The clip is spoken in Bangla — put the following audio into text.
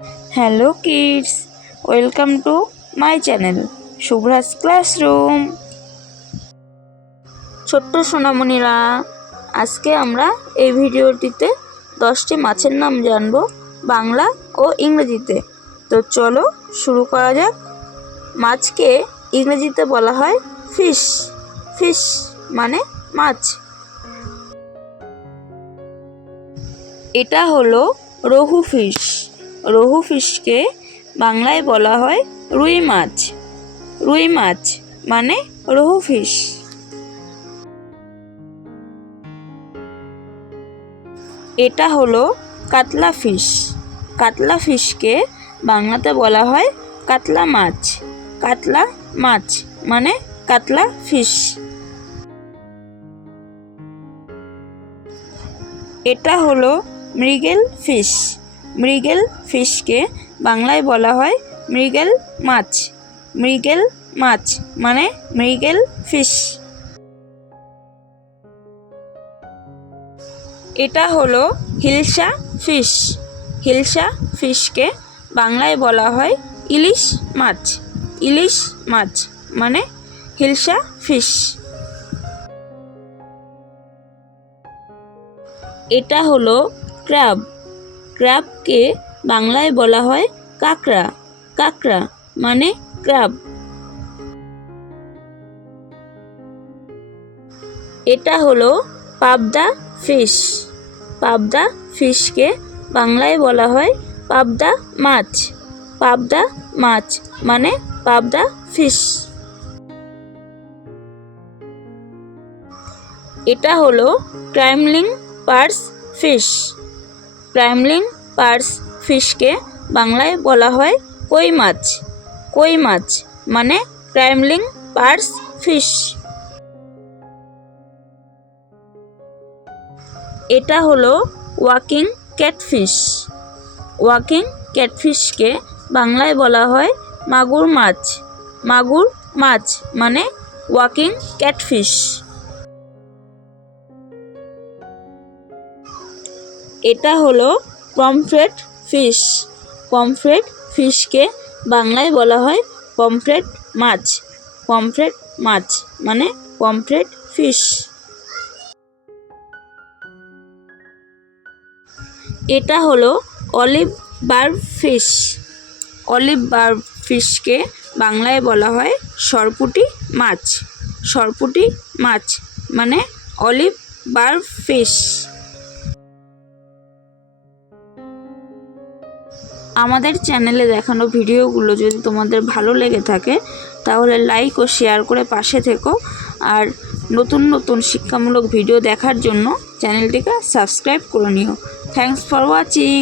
Hello kids, welcome to my channel Shubhra's classroom. ছোট্ট সোনামণিরা, আজকে আমরা এই ভিডিওটিতে 10টি মাছের নাম জানব বাংলা ও ইংরেজিতে। তো চলো শুরু করা যাক। মাছকে ইংরেজিতে বলা হয় ফিশ। ফিশ মানে মাছ। এটা হলো রহু ফিশ। রহু ফিশকে বাংলায় বলা হয় রুই মাছ। রুই মাছ মানে রহু ফিশ। এটা হলো কাতলা ফিশ। কাতলা ফিশকে বাংলাতে বলা হয় কাতলা মাছ। কাতলা মাছ মানে কাতলা ফিশ। এটা হলো মৃগেল ফিশ। মৃগেল ফিশকে বাংলায় বলা হয় মৃগেল মাছ। মৃগেল মাছ মানে মৃগেল ফিশ। এটা হলো হিলসা ফিশ। হিলসা ফিশকে বাংলায় বলা হয় ইলিশ মাছ। ইলিশ মাছ মানে হিলসা ফিশ। এটা হলো ক্র্যাব। ক্র্যাবকে বাংলায় বলা হয় কাঁকড়া। কাঁকড়া মানে ক্র্যাব। এটা হলো পাবদা ফিশ। পাবদা ফিশকে বাংলায় বলা হয় পাবদা মাছ। পাবদা মাছ মানে পাবদা ফিশ। এটা হলো ক্রাইমলিং পার্স ফিশ। ক্রাইমলিং পার্স ফিশকে বাংলায় বলা হয় কই মাছ। কই মাছ মানে ক্রাইমলিং পার্স ফিশ। এটা হলো ওয়াকিং ক্যাটফিশ। ওয়াকিং ক্যাটফিশকে বাংলায় বলা হয় মাগুর মাছ। মাগুর মাছ মানে ওয়াকিং ক্যাটফিশ। এটা হলো পমফ্রেট ফিশ। পমফ্রেট ফিশকে বাংলায় বলা হয় পমফ্রেট মাছ। পমফ্রেট মাছ মানে পমফ্রেট ফিশ। এটা হলো olive barb fish. Olive barb ফিশকে বাংলায় বলা হয় সরপুঁটি মাছ। সরপুঁটি মাছ মানে অলিভ বার্ব ফিশ। আমাদের চ্যানেলে দেখানো ভিডিওগুলো যদি তোমাদের ভালো লেগে থাকে তাহলে লাইক ও শেয়ার করে পাশে থেকো। আর নতুন নতুন শিক্ষামূলক ভিডিও দেখার জন্য চ্যানেলটিকে সাবস্ক্রাইব করে নিও। Thanks for watching.